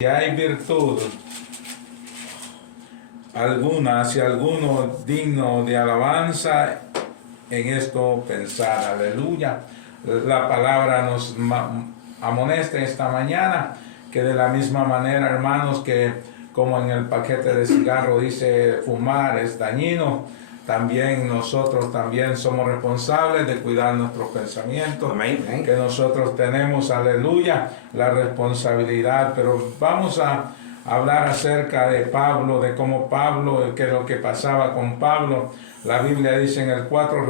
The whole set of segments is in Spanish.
Si hay virtud alguna, si alguno digno de alabanza, en esto pensar. Aleluya. La palabra nos amonesta esta mañana que de la misma manera, hermanos, que como en el paquete de cigarro dice fumar es dañino, también nosotros también somos responsables de cuidar nuestros pensamientos. Amén. Que nosotros tenemos, aleluya, la responsabilidad. Pero vamos a hablar acerca de Pablo, de cómo Pablo, que lo que pasaba con Pablo. La Biblia dice en el 4,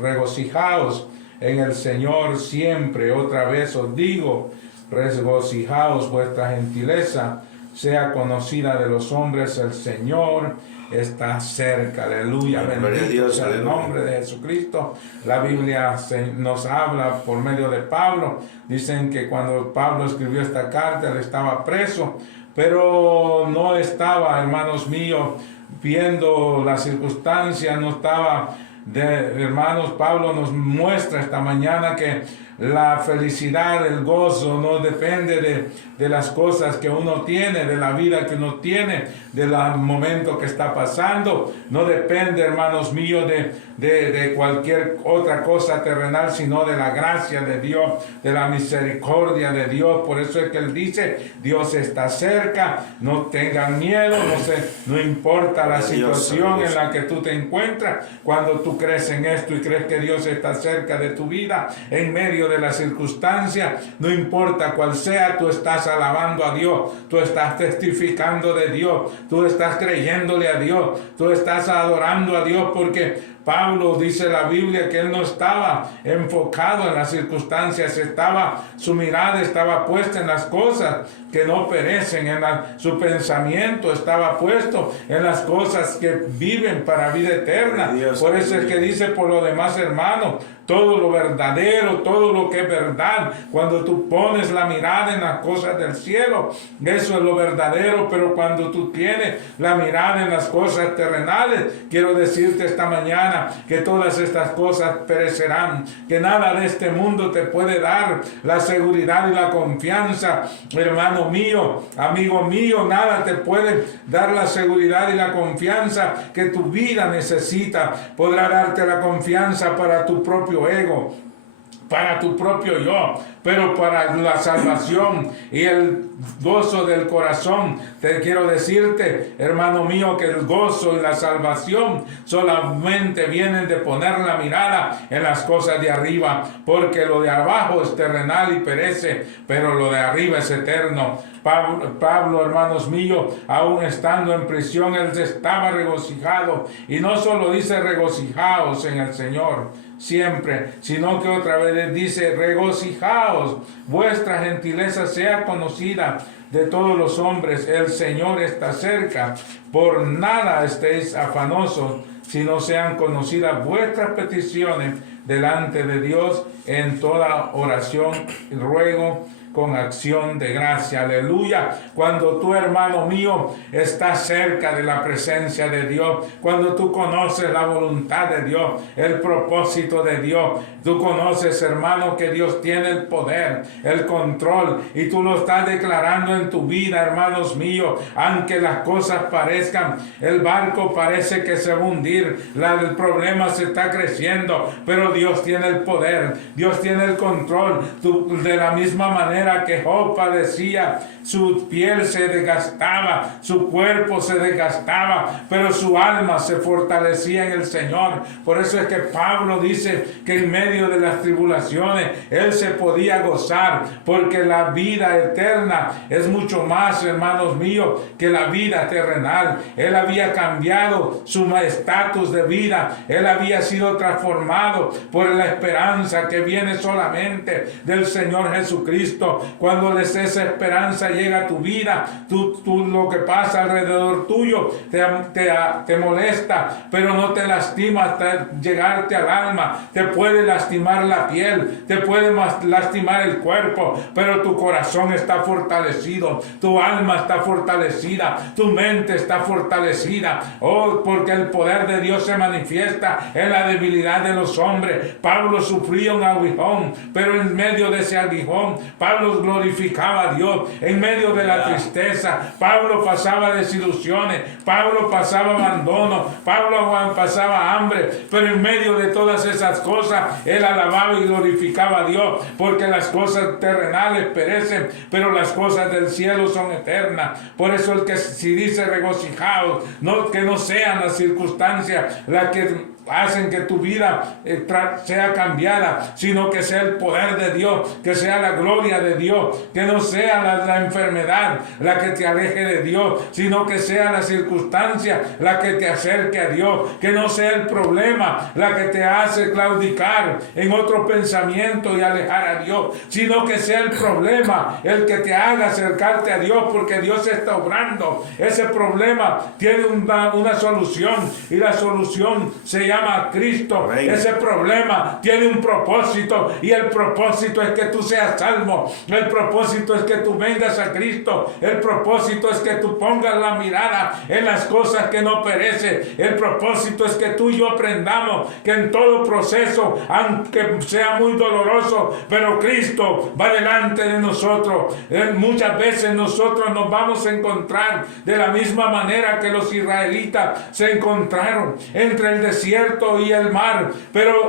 regocijaos en el Señor siempre. Otra vez os digo, regocijaos, vuestra gentileza sea conocida de los hombres, el Señor está cerca. Aleluya, bendito sea el nombre de Jesucristo. La Biblia nos habla por medio de Pablo. Dicen que cuando Pablo escribió esta carta, él estaba preso, pero no estaba, hermanos míos, viendo las circunstancias, no estaba hermanos. Pablo nos muestra esta mañana que la felicidad, el gozo no depende de las cosas que uno tiene, de la vida que uno tiene, del momento que está pasando. No depende, hermanos míos, de cualquier otra cosa terrenal, sino de la gracia de Dios, de la misericordia de Dios. Por eso es que él dice, Dios está cerca, no tengan miedo, no importa la situación en la que tú te encuentras. Cuando tú crees en esto y crees que Dios está cerca de tu vida, en medio de las circunstancias, no importa cuál sea, tú estás alabando a Dios, tú estás testificando de Dios, tú estás creyéndole a Dios, tú estás adorando a Dios, porque Pablo dice la Biblia que él no estaba enfocado en las circunstancias, su mirada estaba puesta en las cosas que no perecen, su pensamiento estaba puesto en las cosas que viven para vida eterna. Por eso es que dice, por lo demás, hermano, todo lo verdadero, todo lo que es verdad, cuando tú pones la mirada en las cosas del cielo, eso es lo verdadero. Pero cuando tú tienes la mirada en las cosas terrenales, quiero decirte esta mañana que todas estas cosas perecerán, que nada de este mundo te puede dar la seguridad y la confianza, hermano mío, amigo mío. Nada te puede dar la seguridad y la confianza que tu vida necesita. Podrá darte la confianza para tu propio ego, para tu propio yo, pero para la salvación y el gozo del corazón, te quiero decirte, hermano mío, que el gozo y la salvación solamente vienen de poner la mirada en las cosas de arriba, porque lo de abajo es terrenal y perece, pero lo de arriba es eterno. Pablo, hermanos míos, aún estando en prisión, él estaba regocijado, y no solo dice regocijaos en el Señor siempre, sino que otra vez dice regocijaos, vuestra gentileza sea conocida de todos los hombres, el Señor está cerca. Por nada estéis afanosos, sino sean conocidas vuestras peticiones delante de Dios en toda oración y ruego con acción de gracia. Aleluya. Cuando tú, hermano mío, estás cerca de la presencia de Dios, cuando tú conoces la voluntad de Dios, el propósito de Dios, tú conoces, hermano, que Dios tiene el poder, el control, y tú lo estás declarando en tu vida, hermanos míos. Aunque las cosas parezcan, el barco parece que se va a hundir, el problema se está creciendo, pero Dios tiene el poder, Dios tiene el control. De la misma manera que Job padecía, su piel se desgastaba, su cuerpo se desgastaba, pero su alma se fortalecía en el Señor. Por eso es que Pablo dice que en medio de las tribulaciones él se podía gozar, porque la vida eterna es mucho más, hermanos míos, que la vida terrenal. Él había cambiado su estatus de vida, él había sido transformado por la esperanza que viene solamente del Señor Jesucristo. Cuando esa esperanza llega a tu vida, tú lo que pasa alrededor tuyo te molesta, pero no te lastima hasta llegarte al alma. Te puede lastimar la piel, te puede lastimar el cuerpo, pero tu corazón está fortalecido, tu alma está fortalecida, tu mente está fortalecida. Oh, porque el poder de Dios se manifiesta en la debilidad de los hombres. Pablo sufría un aguijón, pero en medio de ese aguijón, Pablo Pablo glorificaba a Dios en medio de la tristeza. Pablo pasaba desilusiones, Pablo pasaba abandono, Pablo pasaba hambre, pero en medio de todas esas cosas, él alababa y glorificaba a Dios, porque las cosas terrenales perecen, pero las cosas del cielo son eternas. Por eso el que si dice regocijaos, no, que no sean las circunstancias las que hacen que tu vida sea cambiada, sino que sea el poder de Dios, que sea la gloria de Dios, que no sea la enfermedad la que te aleje de Dios, sino que sea la circunstancia la que te acerque a Dios, que no sea el problema la que te hace claudicar en otro pensamiento y alejar a Dios, sino que sea el problema el que te haga acercarte a Dios, porque Dios está obrando. Ese problema tiene una solución, y la solución se llama Cristo. Amén. Ese problema tiene un propósito, y el propósito es que tú seas salvo. El propósito es que tú vengas a Cristo. El propósito es que tú pongas la mirada en las cosas que no perecen. El propósito es que tú y yo aprendamos que en todo proceso, aunque sea muy doloroso, pero Cristo va delante de nosotros. Muchas veces nosotros nos vamos a encontrar de la misma manera que los israelitas se encontraron entre el desierto y el mar,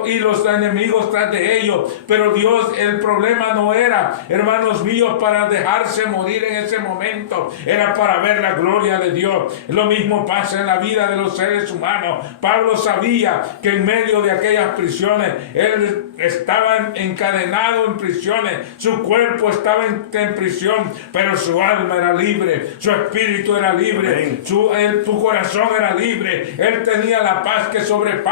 y los enemigos tras de ellos. Pero Dios, el problema no era, hermanos míos, para dejarse morir en ese momento, era para ver la gloria de Dios. Lo mismo pasa en la vida de los seres humanos. Pablo sabía que en medio de aquellas prisiones, él estaba encadenado en prisiones, su cuerpo estaba en prisión, pero su alma era libre, su espíritu era libre, su corazón era libre. Él tenía la paz que sobrepasa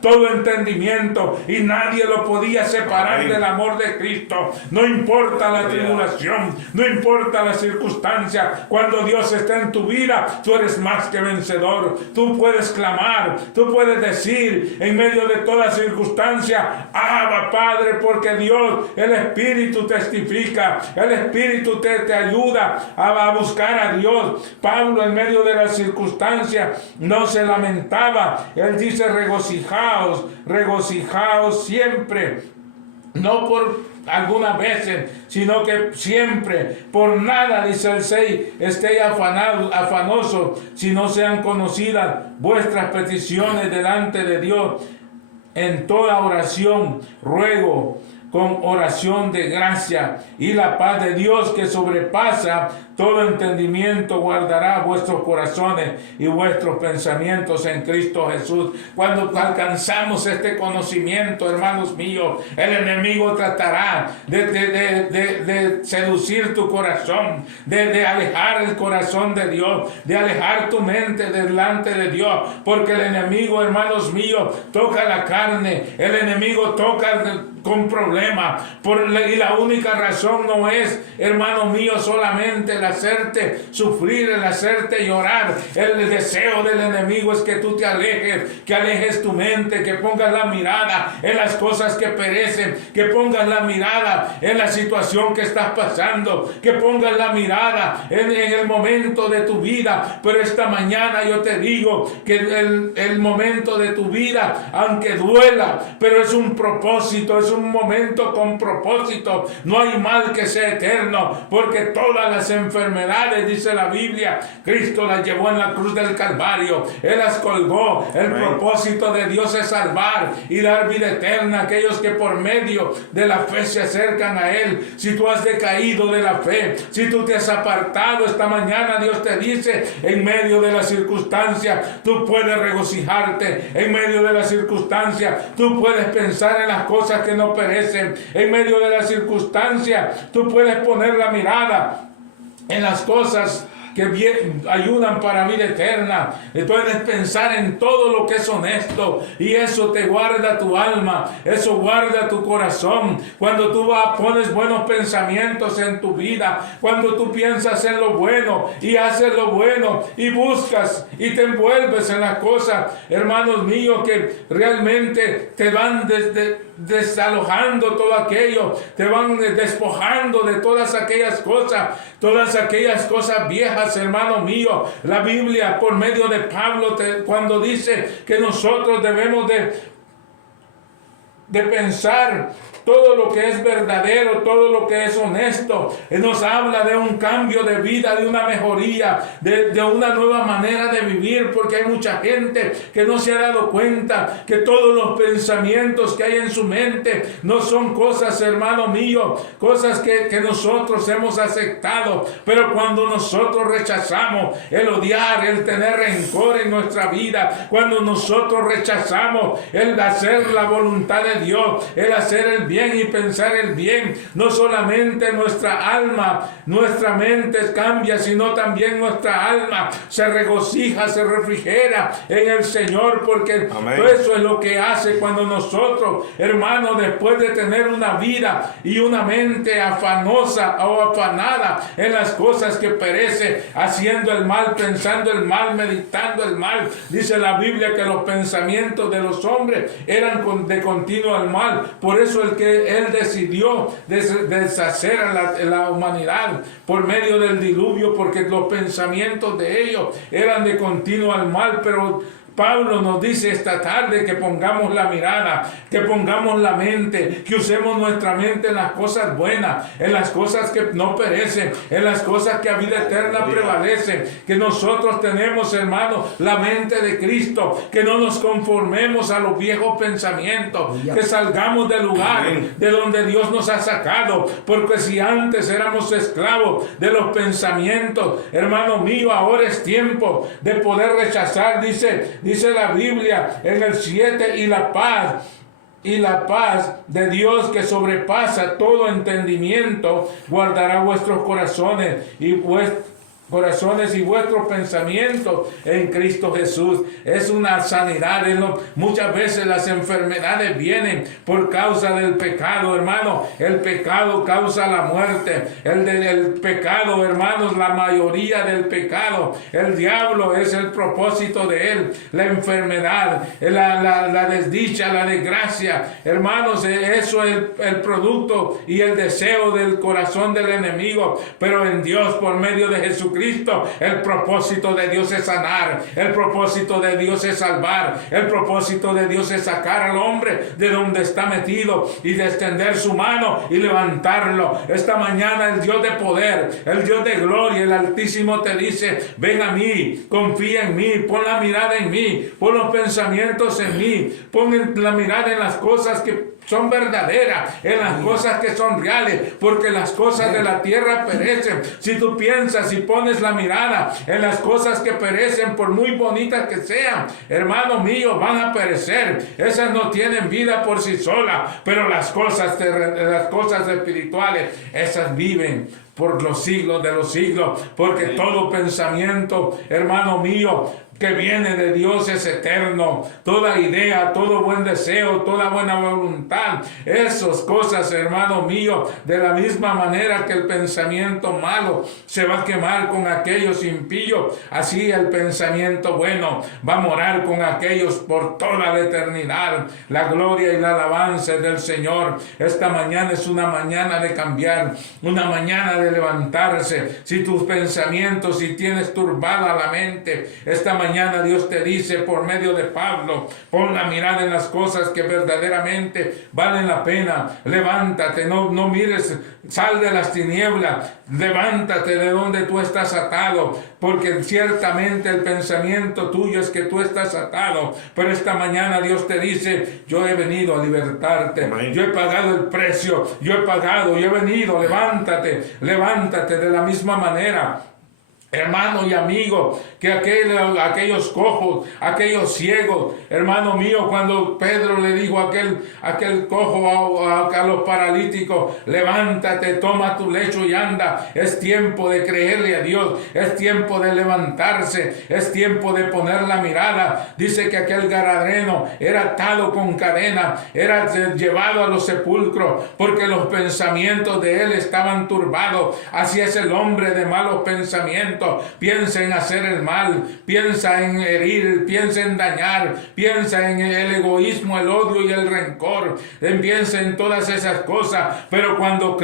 todo entendimiento, y nadie lo podía separar del amor de Cristo. No importa la tribulación, no importa la circunstancia, cuando Dios está en tu vida, tú eres más que vencedor. Tú puedes clamar, tú puedes decir en medio de toda circunstancia: Abba, Padre, porque Dios, el Espíritu testifica, el Espíritu te ayuda a buscar a Dios. Pablo, en medio de las circunstancias, no se lamentaba. Él dice: regocijaos siempre, no por algunas veces, sino que siempre. Por nada, dice el 6, estéis afanosos, si no sean conocidas vuestras peticiones delante de Dios. En toda oración, ruego con oración de gracia, y la paz de Dios, que sobrepasa todo entendimiento, guardará vuestros corazones y vuestros pensamientos en Cristo Jesús. Cuando alcanzamos este conocimiento, hermanos míos, el enemigo tratará de seducir tu corazón, de alejar el corazón de Dios, de alejar tu mente delante de Dios, porque el enemigo, hermanos míos, toca la carne, el enemigo toca con problemas, y la única razón no es, hermano mío, solamente el hacerte sufrir, el hacerte llorar. El deseo del enemigo es que tú te alejes, que alejes tu mente, que pongas la mirada en las cosas que perecen, que pongas la mirada en la situación que estás pasando, que pongas la mirada en el momento de tu vida. Pero esta mañana yo te digo que el momento de tu vida, aunque duela, pero es un propósito, es un momento con propósito. No hay mal que sea eterno, porque todas las enfermedades, dice la Biblia, Cristo las llevó en la cruz del Calvario. Él las colgó. El propósito de Dios es salvar y dar vida eterna a aquellos que por medio de la fe se acercan a Él. Si tú has decaído de la fe, si tú te has apartado, esta mañana Dios te dice: en medio de la circunstancia tú puedes regocijarte. En medio de la circunstancia tú puedes pensar en las cosas que no perecen. En medio de la circunstancia tú puedes poner la mirada en las cosas que ayudan para vida eterna. Puedes pensar en todo lo que es honesto, y eso te guarda tu alma, eso guarda tu corazón. Cuando tú pones buenos pensamientos en tu vida, cuando tú piensas en lo bueno y haces lo bueno y buscas y te envuelves en las cosas, hermanos míos, que realmente te van desalojando todo aquello, te van despojando de todas aquellas cosas viejas, hermano mío. La Biblia, por medio de Pablo, cuando dice que nosotros debemos de de pensar todo lo que es verdadero, todo lo que es honesto. Nos habla de un cambio de vida, de una mejoría, de una nueva manera de vivir, porque hay mucha gente que no se ha dado cuenta que todos los pensamientos que hay en su mente no son cosas, hermano mío, cosas que nosotros hemos aceptado, pero cuando nosotros rechazamos el odiar, el tener rencor en nuestra vida, cuando nosotros rechazamos el hacer la voluntad de Dios, el hacer el bien y pensar el bien, no solamente nuestra alma, nuestra mente cambia, sino también nuestra alma se regocija, se refrigera en el Señor, porque eso es lo que hace cuando nosotros, hermanos, después de tener una vida y una mente afanosa o afanada en las cosas que perecen, haciendo el mal, pensando el mal, meditando el mal, dice la Biblia que los pensamientos de los hombres eran de continuo al mal. Por eso él decidió deshacer a la humanidad por medio del diluvio, porque los pensamientos de ellos eran de continuo al mal. Pero Pablo nos dice esta tarde que pongamos la mirada, que pongamos la mente, que usemos nuestra mente en las cosas buenas, en las cosas que no perecen, en las cosas que a vida eterna prevalecen, que nosotros tenemos, hermanos, la mente de Cristo, que no nos conformemos a los viejos pensamientos, que salgamos del lugar de donde Dios nos ha sacado, porque si antes éramos esclavos de los pensamientos, hermano mío, ahora es tiempo de poder rechazar, dice la Biblia en el 7, y la paz de Dios que sobrepasa todo entendimiento guardará vuestros corazones y vuestros pensamientos en Cristo Jesús. Es una sanidad. Muchas veces las enfermedades vienen por causa del pecado, hermano. El pecado causa la muerte. El pecado, hermanos, la mayoría del pecado, el diablo es el propósito de él. La enfermedad, la desdicha, la desgracia, hermanos, eso es el producto y el deseo del corazón del enemigo. Pero en Dios, por medio de Jesucristo, el propósito de Dios es sanar, el propósito de Dios es salvar, el propósito de Dios es sacar al hombre de donde está metido y de extender su mano y levantarlo. Esta mañana el Dios de poder, el Dios de gloria, el Altísimo te dice: ven a mí, confía en mí, pon la mirada en mí, pon los pensamientos en mí, pon la mirada en las cosas que son verdaderas, en las cosas que son reales, porque las cosas de la tierra perecen. Si tú piensas y pones la mirada en las cosas que perecen, por muy bonitas que sean, hermano mío, van a perecer. Esas no tienen vida por sí solas, pero las cosas espirituales, esas viven por los siglos de los siglos, porque todo pensamiento, hermano mío, que viene de Dios es eterno. Toda idea, todo buen deseo, toda buena voluntad, esas cosas, hermano mío, de la misma manera que el pensamiento malo se va a quemar con aquellos impíos, así el pensamiento bueno va a morar con aquellos por toda la eternidad. La gloria y la alabanza del Señor. Esta mañana es una mañana de cambiar, una mañana de levantarse. Si tus pensamientos, si tienes turbada la mente, esta mañana Dios te dice por medio de Pablo: pon la mirada en las cosas que verdaderamente valen la pena. Levántate, no mires, sal de las tinieblas, levántate de donde tú estás atado, porque ciertamente el pensamiento tuyo es que tú estás atado, pero esta mañana Dios te dice: yo he venido a libertarte. Amén. Yo he pagado el precio, yo he venido, levántate de la misma manera. Hermano y amigo, que aquellos cojos, aquellos ciegos, hermano mío, cuando Pedro le dijo a aquel cojo, a los paralíticos: levántate, toma tu lecho y anda. Es tiempo de creerle a Dios, es tiempo de levantarse, es tiempo de poner la mirada. Dice que aquel gadareno era atado con cadena, era llevado a los sepulcros, porque los pensamientos de él estaban turbados. Así es el hombre de malos pensamientos. pensamiento piensa en hacer el mal, piensa en herir, piensa en dañar, piensa en el egoísmo, el odio y el rencor, piensa en todas esas cosas. Pero cuando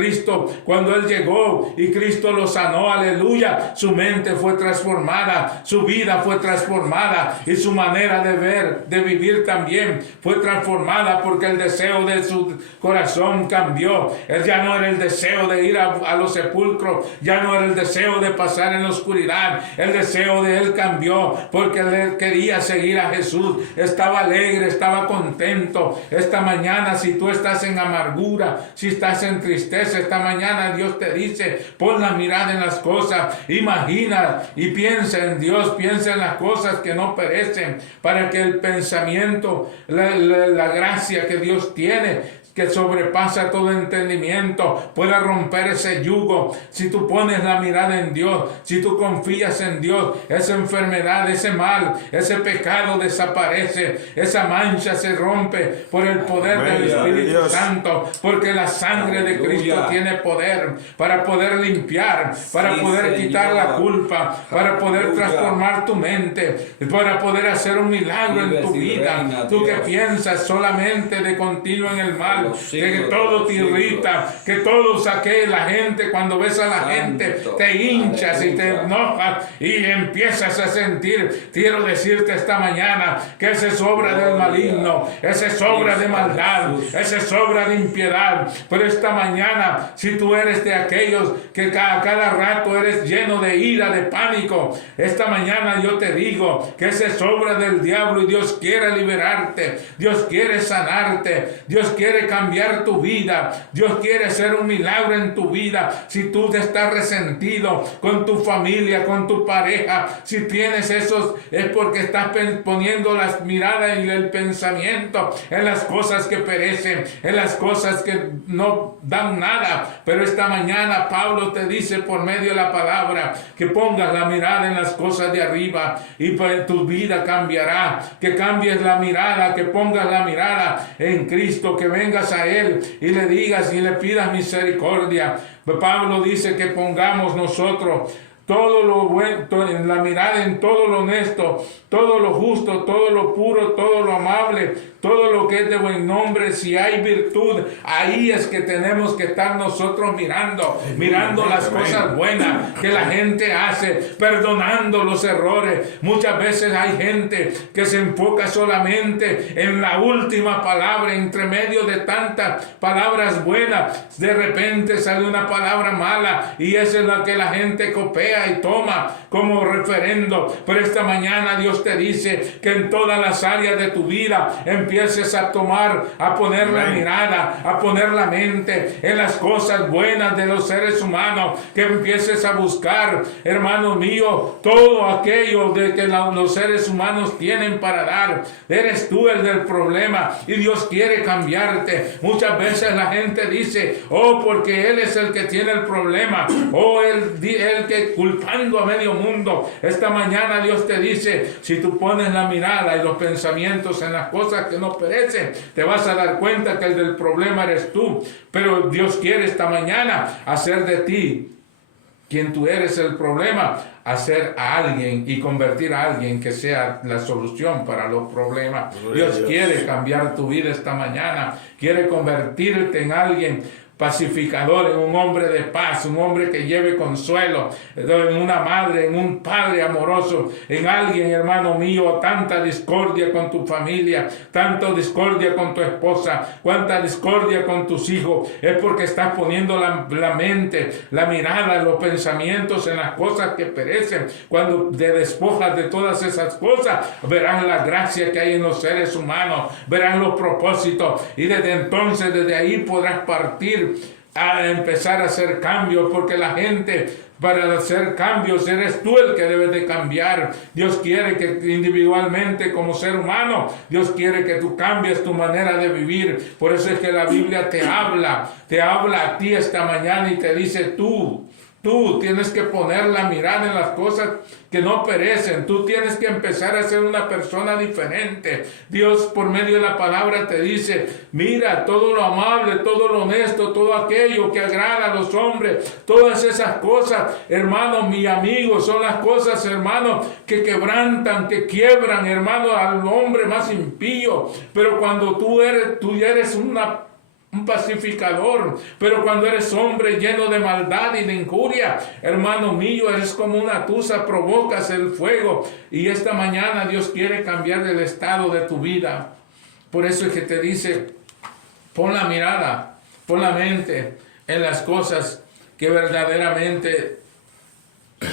Él llegó y Cristo lo sanó, aleluya, su mente fue transformada, su vida fue transformada y su manera de ver, de vivir también fue transformada, porque el deseo de su corazón cambió. Él ya no era el deseo de ir a los sepulcros, ya no era el deseo de pasar en la oscuridad. El deseo de él cambió, porque él quería seguir a Jesús. Estaba alegre, estaba contento. Esta mañana, si tú estás en amargura, si estás en tristeza, esta mañana Dios te dice: pon la mirada en las cosas, imagina y piensa en Dios, piensa en las cosas que no perecen, para que el pensamiento, la gracia que Dios tiene, que sobrepasa todo entendimiento, pueda romper ese yugo. Si tú pones la mirada en Dios, si tú confías en Dios, esa enfermedad, ese mal, ese pecado desaparece, esa mancha se rompe por el poder del Espíritu Santo, porque la sangre de Cristo tiene poder para poder limpiar, para poder quitar la culpa, para poder transformar tu mente, para poder hacer un milagro en tu vida. Tú que piensas solamente de continuo en el mal, que todo te irrita, que todo saque la gente, cuando ves a la gente te hinchas y te enojas y empiezas a sentir. Quiero decirte esta mañana que esa es obra del maligno, esa es obra de maldad, esa es obra de impiedad. Pero esta mañana, si tú eres de aquellos que cada rato eres lleno de ira, de pánico, esta mañana yo te digo que esa es obra del diablo, y Dios quiere liberarte, Dios quiere sanarte, Dios quiere cambiar tu vida, Dios quiere hacer un milagro en tu vida. Si tú estás resentido con tu familia, con tu pareja, si tienes esos, es porque estás poniendo las miradas y el pensamiento en las cosas que perecen, en las cosas que no dan nada. Pero esta mañana Pablo te dice por medio de la palabra que pongas la mirada en las cosas de arriba, y pues tu vida cambiará. Que cambies la mirada, que pongas la mirada en Cristo, que vengas a Él y le digas y le pidas misericordia. Pablo dice que pongamos nosotros todo lo bueno, en la mirada en todo lo honesto, todo lo justo, todo lo puro, todo lo amable, todo lo que es de buen nombre. Si hay virtud, ahí es que tenemos que estar nosotros mirando las cosas buenas que la gente hace, perdonando los errores. Muchas veces hay gente que se enfoca solamente en la última palabra, entre medio de tantas palabras buenas, de repente sale una palabra mala, y esa es la que la gente copia y toma como referendo. Pero esta mañana Dios te dice que en todas las áreas de tu vida empieces a poner la mirada, a poner la mente en las cosas buenas de los seres humanos, que empieces a buscar, hermano mío, todo aquello de que los seres humanos tienen para dar. Eres tú el del problema, y Dios quiere cambiarte. Muchas veces la gente dice: oh, porque él es el que tiene el problema, oh, el que culpando a medio mundo. Esta mañana Dios te dice: si tú pones la mirada y los pensamientos en las cosas que no perecen, te vas a dar cuenta que el del problema eres tú. Pero Dios quiere esta mañana hacer de ti, quien tú eres el problema, hacer a alguien y convertir a alguien que sea la solución para los problemas. Dios quiere cambiar tu vida esta mañana, quiere convertirte en alguien pacificador, en un hombre de paz, un hombre que lleve consuelo, en una madre, en un padre amoroso, en alguien, hermano mío. Tanta discordia con tu familia, tanta discordia con tu esposa, cuánta discordia con tus hijos, es porque estás poniendo la mente, la mirada, los pensamientos en las cosas que perecen. Cuando te despojas de todas esas cosas, verás la gracia que hay en los seres humanos, verás los propósitos, y desde ahí podrás partir a empezar a hacer cambios, porque la gente, para hacer cambios, eres tú el que debes de cambiar. Dios quiere que individualmente, como ser humano, Dios quiere que tú cambies tu manera de vivir. Por eso es que la Biblia te habla a ti esta mañana y te dice: tú Tú tienes que poner la mirada en las cosas que no perecen. Tú tienes que empezar a ser una persona diferente. Dios por medio de la palabra te dice, mira, todo lo amable, todo lo honesto, todo aquello que agrada a los hombres, todas esas cosas, hermano, mi amigo, son las cosas, hermano, que quebrantan, que quiebran, hermano, al hombre más impío. Pero cuando tú eres un pacificador, pero cuando eres hombre lleno de maldad y de injuria, hermano mío, eres como una tusa, provocas el fuego. Y esta mañana Dios quiere cambiar el estado de tu vida. Por eso es que te dice, pon la mirada, pon la mente en las cosas que verdaderamente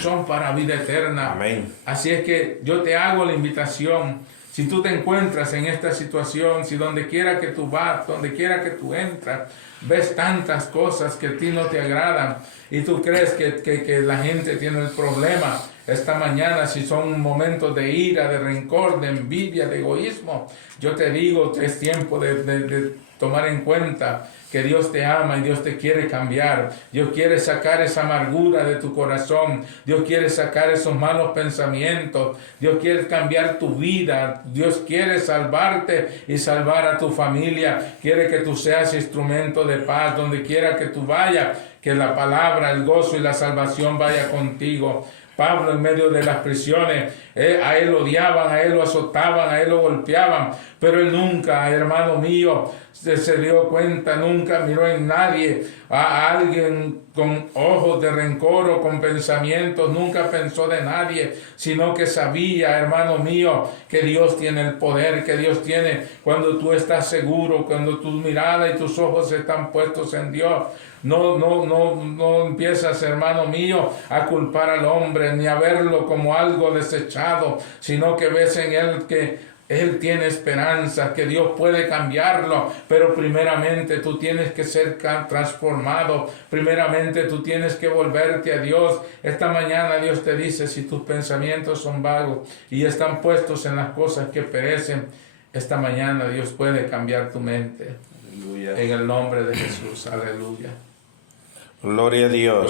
son para vida eterna. Amén. Así es que yo te hago la invitación. Si tú te encuentras en esta situación, si donde quiera que tú vas, donde quiera que tú entras, ves tantas cosas que a ti no te agradan y tú crees que la gente tiene el problema esta mañana, si son momentos de ira, de rencor, de envidia, de egoísmo, yo te digo que es tiempo de tomar en cuenta que Dios te ama y Dios te quiere cambiar. Dios quiere sacar esa amargura de tu corazón. Dios quiere sacar esos malos pensamientos. Dios quiere cambiar tu vida. Dios quiere salvarte y salvar a tu familia. Quiere que tú seas instrumento de paz donde quiera que tú vayas. Que la palabra, el gozo y la salvación vaya contigo. Pablo en medio de las prisiones, a él lo odiaban, a él lo azotaban, a él lo golpeaban, pero él nunca, hermano mío, se dio cuenta, nunca miró en nadie a alguien con ojos de rencor o con pensamientos, nunca pensó de nadie, sino que sabía, hermano mío, que Dios tiene el poder, que Dios tiene, cuando tú estás seguro, cuando tu mirada y tus ojos están puestos en Dios. No empiezas, hermano mío, a culpar al hombre ni a verlo como algo desechado, sino que ves en él que él tiene esperanza, que Dios puede cambiarlo, pero primeramente tú tienes que ser transformado, primeramente tú tienes que volverte a Dios. Esta mañana Dios te dice, si tus pensamientos son vagos y están puestos en las cosas que perecen, esta mañana Dios puede cambiar tu mente. Aleluya. En el nombre de Jesús, aleluya. Gloria a Dios.